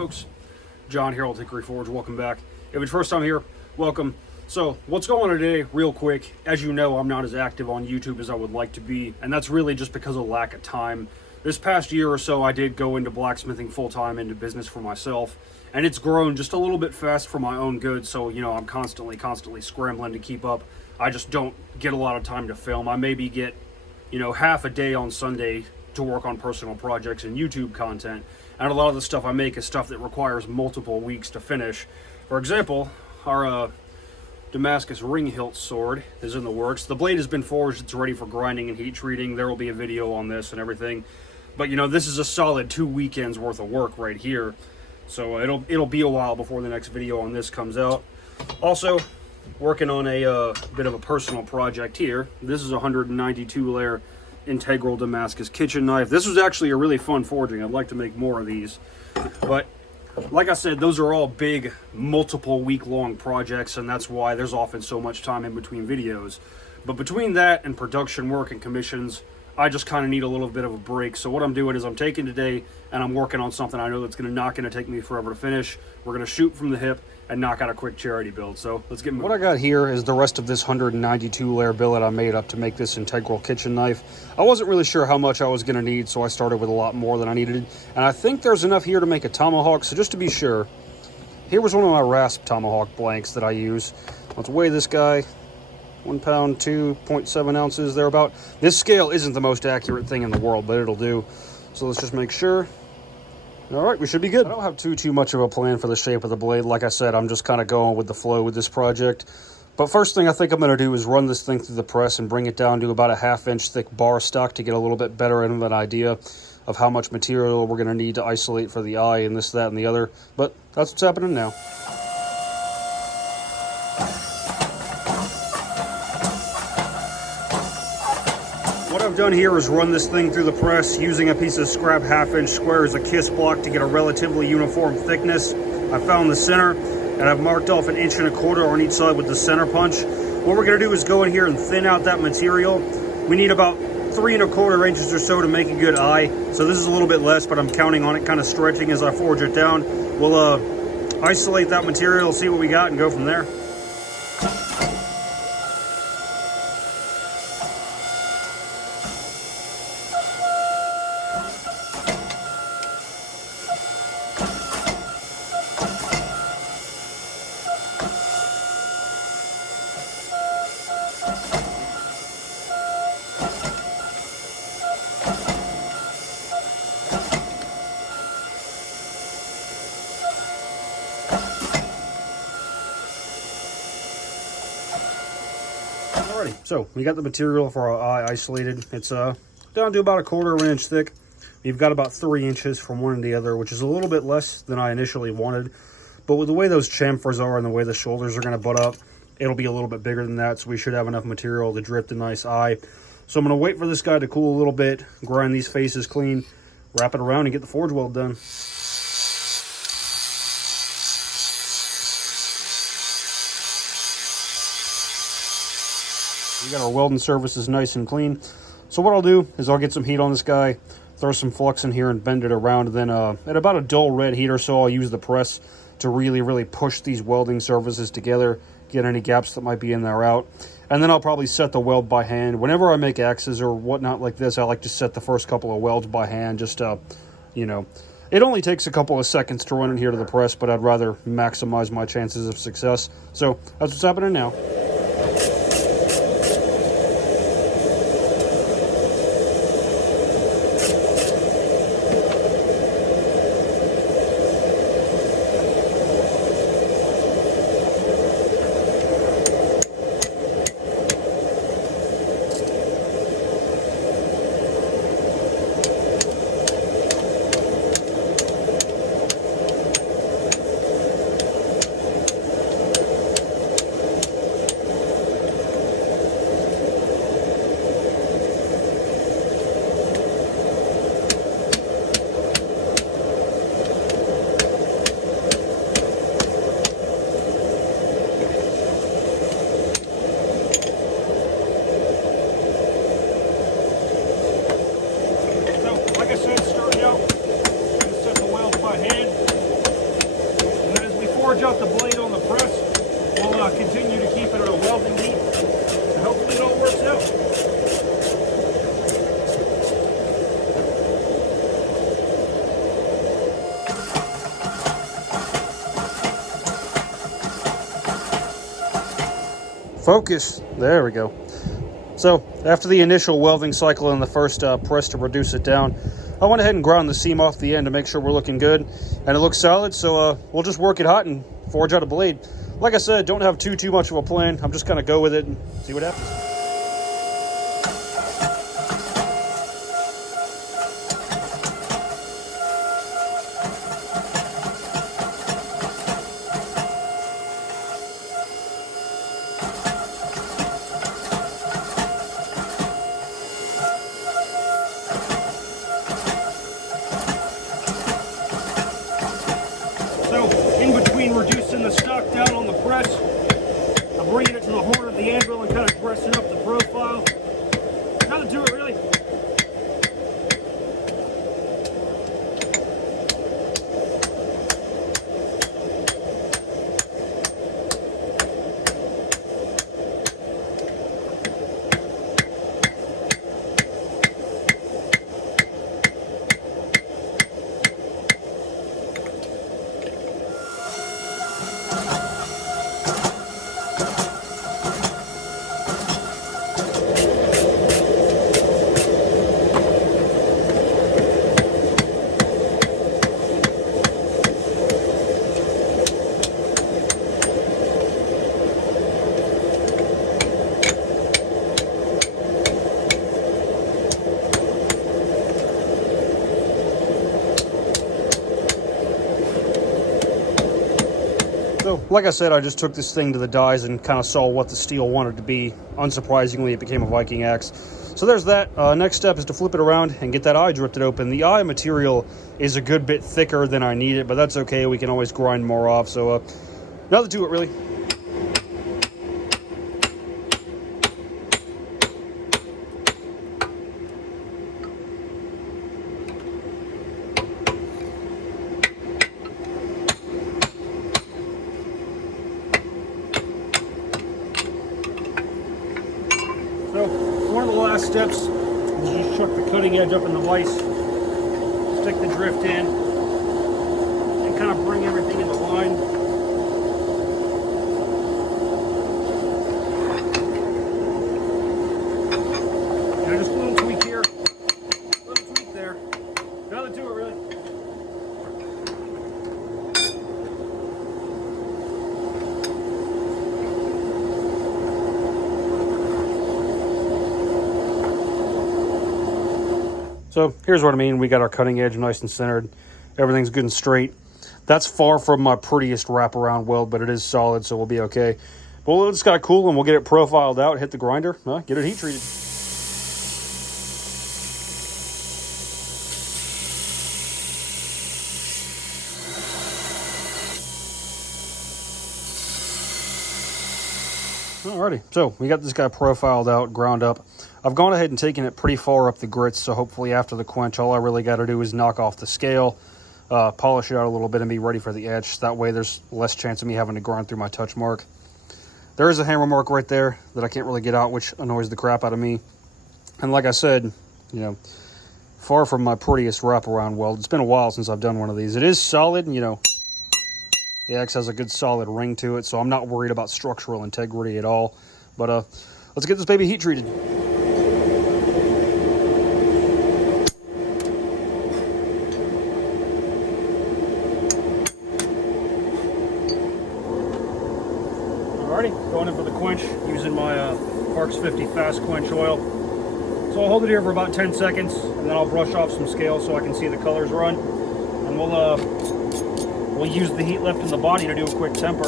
folks, John here, Hickory Forge. Welcome back. If it's your first time here, welcome. So what's going on today, real quick? As you know, I'm not as active on YouTube as I would like to be, and that's really just because of lack of time. This past year or so, I did go into blacksmithing full-time, into business for myself, and it's grown just a little bit fast for my own good, so, you know, I'm constantly scrambling to keep up. I just don't get a lot of time to film. I maybe get, you know, half a day on Sunday to work on personal projects and YouTube content, and a lot of the stuff I make is stuff that requires multiple weeks to finish. For example, our Damascus ring hilt sword is in the works. The blade has been forged, it's ready for grinding and heat treating. There will be a video on this and everything. But you know, this is a solid 2 weekends worth of work right here. So it'll be a while before the next video on this comes out. Also, working on a bit of a personal project here. This is a 192 layer integral Damascus kitchen knife. This was actually a really fun forging. I'd like to make more of these. But like I said, those are all big, multiple week-long projects, and that's why there's often so much time in between videos. But between that and production work and commissions, I just kind of need a little bit of a break. So what I'm doing is I'm taking today and I'm working on something I know that's not going to take me forever to finish. We're going to shoot from the hip and knock out a quick charity build. So let's get moving. What I got here is the rest of this 192 layer billet I made up to make this integral kitchen knife. I wasn't really sure how much I was going to need, so I started with a lot more than I needed. And I think there's enough here to make a tomahawk. So just to be sure, here was one of my rasp tomahawk blanks that I use. Let's weigh this guy. 1 pound, 2.7 ounces, thereabout. This scale isn't the most accurate thing in the world, but it'll do. So let's just make sure. All right, we should be good. I don't have too much of a plan for the shape of the blade. Like I said, I'm just kind of going with the flow with this project. But first thing I think I'm going to do is run this thing through the press and bring it down to about a 1/2 inch thick bar stock to get a little bit better of an idea of how much material we're going to need to isolate for the eye and this, that, and the other. But that's what's happening now. What I've done here is run this thing through the press using a piece of scrap 1/2 inch square as a kiss block to get a relatively uniform thickness. I found the center and I've marked off 1 1/4 inch on each side with the center punch. What we're going to do is go in here and thin out that material. We need about 3 1/4 inches or so to make a good eye. So this is a little bit less, but I'm counting on it kind of stretching as I forge it down. We'll isolate that material, see what we got, and go from there. Alrighty, so we got the material for our eye isolated. It's down to about 1/4 inch thick. You've got about 3 inches from one to the other, which is a little bit less than I initially wanted. But with the way those chamfers are and the way the shoulders are going to butt up, it'll be a little bit bigger than that, so we should have enough material to drip a nice eye. So I'm going to wait for this guy to cool a little bit, grind these faces clean, wrap it around, and get the forge weld done. We got our welding surfaces nice and clean. So what I'll do is I'll get some heat on this guy, throw some flux in here and bend it around. And then at about a dull red heat or so, I'll use the press to really push these welding surfaces together, get any gaps that might be in there out. And then I'll probably set the weld by hand. Whenever I make axes or whatnot like this, I like to set the first couple of welds by hand, just you know, it only takes a couple of seconds to run it here to the press, but I'd rather maximize my chances of success. So that's what's happening now. Focus. There we go. So after the initial welding cycle and the first press to reduce it down, I went ahead and ground the seam off the end to make sure we're looking good, and it looks solid. So we'll just work it hot and forge out a blade. Like I said, don't have too much of a plan. I'm just gonna go with it and see what happens. So, in between reducing the stock down on the press, I'm bringing it to the horn of the anvil and kind of pressing up the profile. Nothing to it, really. So, like I said, I just took this thing to the dies and kind of saw what the steel wanted to be. Unsurprisingly, it became a Viking axe. So there's that. Next step is to flip it around and get that eye drifted open. The eye material is a good bit thicker than I need it, but that's okay. We can always grind more off. So nothing to it, really. So, one of the last steps is just chuck the cutting edge up in the vise, stick the drift in, and kind of bring everything into line. And just a little tweak here, a little tweak there. Nothing to it, really. So here's what I mean. We got our cutting edge nice and centered. Everything's good and straight. That's far from my prettiest wraparound weld, but it is solid, so we'll be okay. But we'll just gotta cool and we'll get it profiled out, hit the grinder, get it heat treated. Alrighty, so we got this guy profiled out, ground up. I've gone ahead and taken it pretty far up the grits, so hopefully after the quench, all I really got to do is knock off the scale, polish it out a little bit, and be ready for the etch. That way there's less chance of me having to grind through my touch mark. There is a hammer mark right there that I can't really get out, which annoys the crap out of me. And like I said, far from my prettiest wraparound weld. It's been a while since I've done one of these. It is solid, the axe has a good solid ring to it, so I'm not worried about structural integrity at all. But let's get this baby heat treated. Alrighty, going in for the quench using my Parks 50 fast quench oil. So I'll hold it here for about 10 seconds, and then I'll brush off some scale so I can see the colors run. And we'll use the heat left in the body to do a quick temper.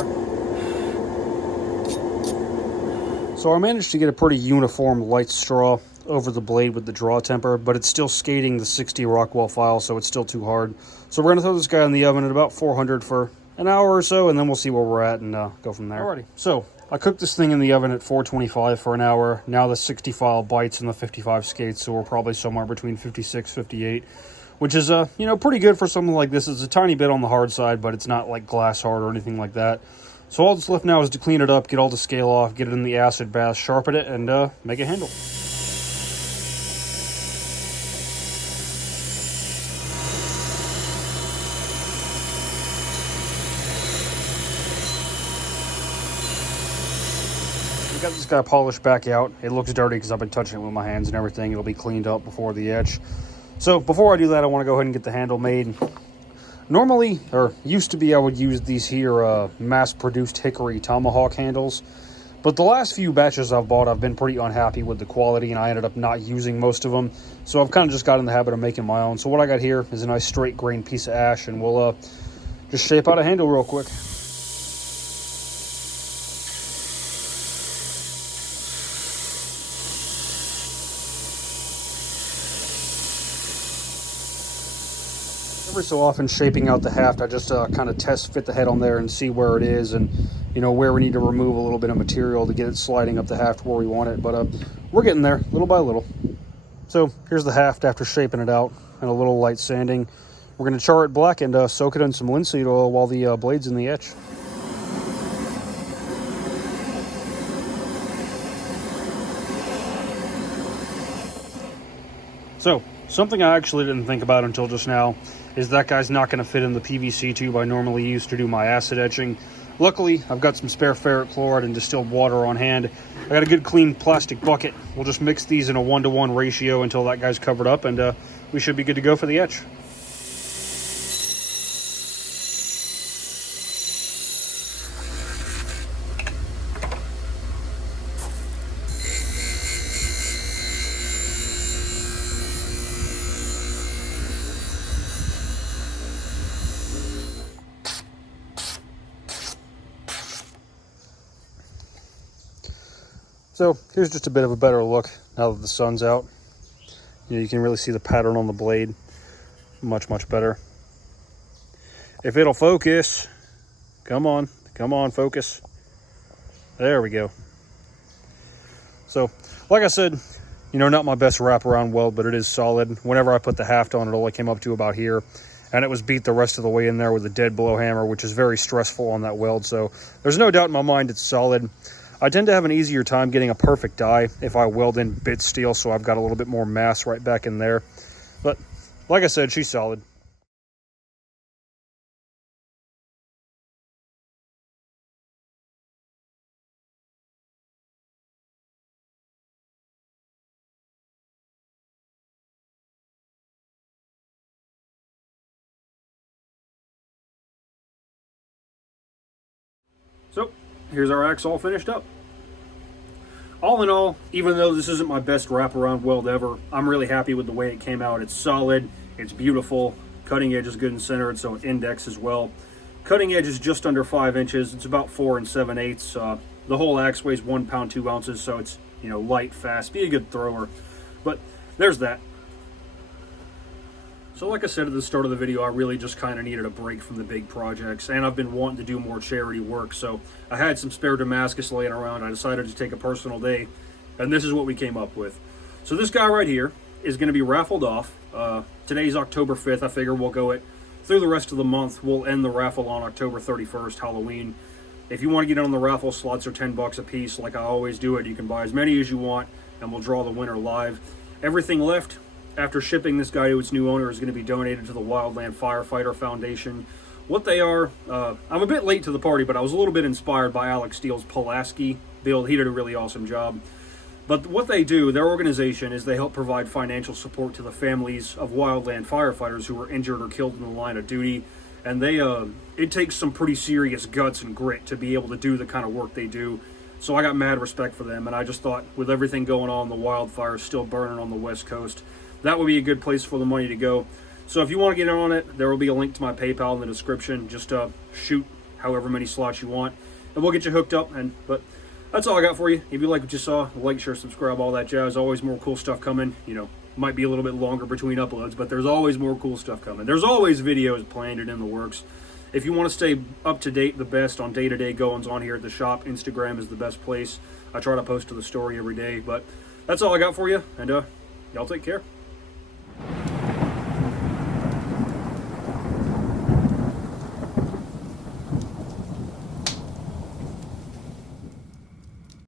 So I managed to get a pretty uniform light straw over the blade with the draw temper, but it's still skating the 60 Rockwell file, so it's still too hard. So we're gonna throw this guy in the oven at about 400 for an hour or so, and then we'll see where we're at and go from there. Alrighty, so I cooked this thing in the oven at 425 for an hour. Now the 60 file bites and the 55 skates, so we're probably somewhere between 56, 58. Which is, pretty good for something like this. It's a tiny bit on the hard side, but it's not like glass hard or anything like that. So all that's left now is to clean it up, get all the scale off, get it in the acid bath, sharpen it, and make it handle. We got this guy polished back out. It looks dirty because I've been touching it with my hands and everything. It'll be cleaned up before the etch. So before I do that, I want to go ahead and get the handle made. Normally, or used to be, I would use these here mass-produced hickory tomahawk handles. But the last few batches I've bought, I've been pretty unhappy with the quality, and I ended up not using most of them. So I've kind of just got in the habit of making my own. So what I got here is a nice straight grain piece of ash, and we'll just shape out a handle real quick. Every so often, shaping out the haft, I just kind of test fit the head on there and see where it is, and where we need to remove a little bit of material to get it sliding up the haft where we want it. But we're getting there little by little. So here's the haft after shaping it out and a little light sanding. We're going to char it black and soak it in some linseed oil while the blade's in the etch. So something I actually didn't think about until just now is that guy's not going to fit in the PVC tube I normally use to do my acid etching. Luckily, I've got some spare ferric chloride and distilled water on hand. I got a good clean plastic bucket. We'll just mix these in a 1-to-1 ratio until that guy's covered up, and we should be good to go for the etch. So here's just a bit of a better look now that the sun's out. You can really see the pattern on the blade much better. If it'll focus, come on focus. There we go. So like I said, not my best wraparound weld, but it is solid. Whenever I put the haft on, it only came up to about here, and it was beat the rest of the way in there with a dead blow hammer, which is very stressful on that weld. So there's no doubt in my mind it's solid. I tend to have an easier time getting a perfect die if I weld in bit steel, so I've got a little bit more mass right back in there. But like I said, she's solid. So here's our axe all finished up. All in all, even though this isn't my best wraparound weld ever, I'm really happy with the way it came out. It's solid, it's beautiful, cutting edge is good and centered, so it indexes well. Cutting edge is just under 5 inches, it's about 4 7/8. The whole axe weighs 1 pound 2 ounces, so it's light, fast, be a good thrower. But there's that. So like I said at the start of the video, I really just kind of needed a break from the big projects, and I've been wanting to do more charity work, so I had some spare Damascus laying around. I decided to take a personal day, and this is what we came up with. So this guy right here is going to be raffled off. Today's October 5th. I figure we'll go it through the rest of the month. We'll end the raffle on October 31st, Halloween. If you want to get in on the raffle, slots are 10 bucks a piece. Like I always do it, you can buy as many as you want, and we'll draw the winner live. Everything left after shipping this guy to its new owner is going to be donated to the Wildland Firefighter Foundation. What they are, I'm a bit late to the party, but I was a little bit inspired by Alex Steele's Pulaski build. He did a really awesome job. But what they do, their organization, is they help provide financial support to the families of wildland firefighters who were injured or killed in the line of duty. And it takes some pretty serious guts and grit to be able to do the kind of work they do. So I got mad respect for them, and I just thought, with everything going on, the wildfires still burning on the West Coast, that would be a good place for the money to go. So if you want to get in on it, there will be a link to my PayPal in the description. Just shoot however many slots you want, and we'll get you hooked up. But that's all I got for you. If you like what you saw, like, share, subscribe, all that jazz. Always more cool stuff coming. Might be a little bit longer between uploads, but there's always more cool stuff coming. There's always videos planned and in the works. If you want to stay up to date, the best on day-to-day goings on here at the shop, Instagram is the best place. I try to post to the story every day, but that's all I got for you, and y'all take care.